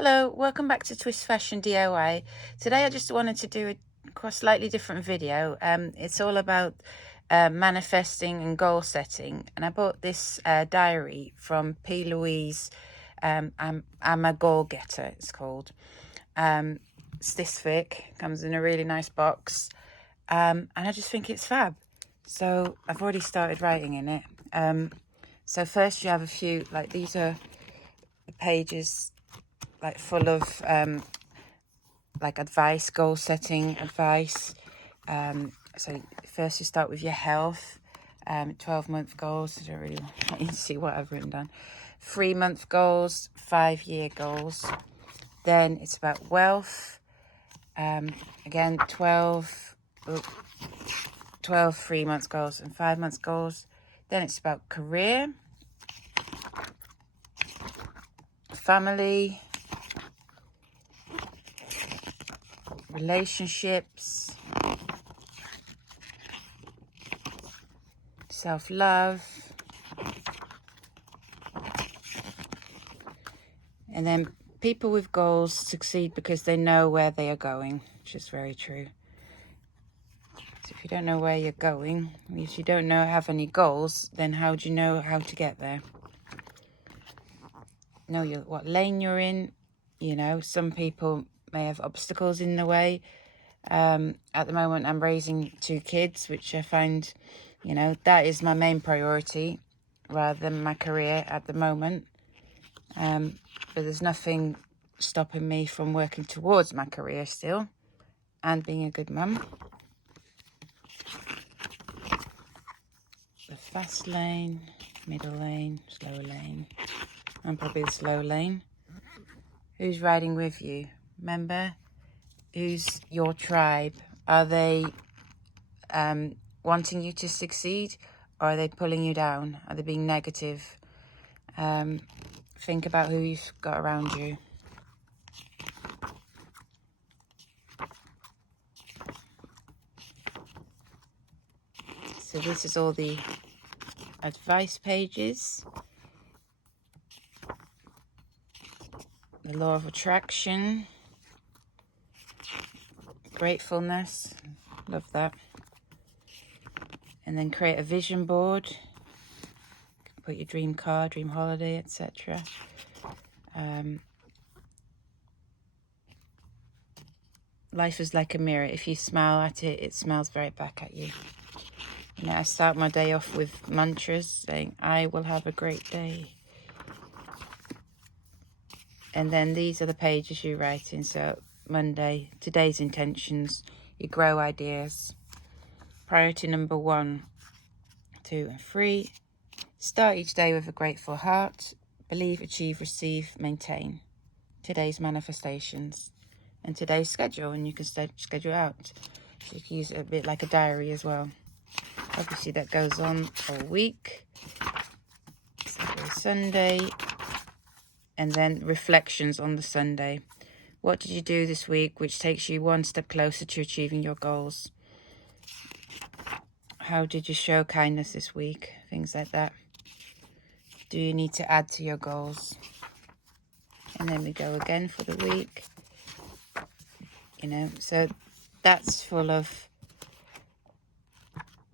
Hello, welcome back to Twist Fashion DIY. Today I just wanted to do a slightly different video. It's all about manifesting and goal setting, and I bought this diary from Louise. I'm a goal getter, it's called. It's this thick, comes in a really nice box, and I just think it's fab. So I've already started writing in it. So first you have a few, like these are the pages like full of like advice, goal setting advice. So first you start with your health, 12-month goals. I don't really want you to see what I've written down. 3-month goals, 5-year goals. Then it's about wealth. Again, 12 3-month goals and 5-month goals. Then it's about career, family, relationships, self-love, and then people with goals succeed because they know where they are going, which is very true. So if you don't know where you're going, if you don't have any goals, then how do you know how to get there? Know what lane you're in. You know, some people may have obstacles in the way. At the moment I'm raising 2 kids, which I find, you know, that is my main priority rather than my career at the moment. But there's nothing stopping me from working towards my career still and being a good mum. The fast lane, middle lane, slow lane. I'm probably the slow lane. Who's riding with you? Remember, who's your tribe? Are they wanting you to succeed, or are they pulling you down? Are they being negative? Think about who you've got around you. So this is all the advice pages. The law of attraction. Gratefulness. Love that. And then create a vision board. Put your dream car, dream holiday, etc. Life is like a mirror. If you smile at it, it smiles right back at you. You know, I start my day off with mantras saying, I will have a great day. And then these are the pages you write in. So Monday, today's intentions, you grow ideas. Priority number 1, 2, and 3. Start each day with a grateful heart. Believe, achieve, receive, maintain. Today's manifestations. And today's schedule, and you can schedule out. So you can use it a bit like a diary as well. Obviously that goes on all week. Saturday, Sunday. And then reflections on the Sunday. What did you do this week which takes you one step closer to achieving your goals? How did you show kindness this week? Things like that. Do you need to add to your goals? And then we go again for the week. You know, so that's full of,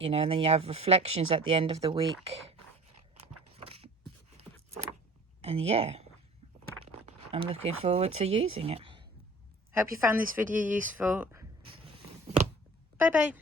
you know, and then you have reflections at the end of the week. And yeah, I'm looking forward to using it. Hope you found this video useful. Bye bye.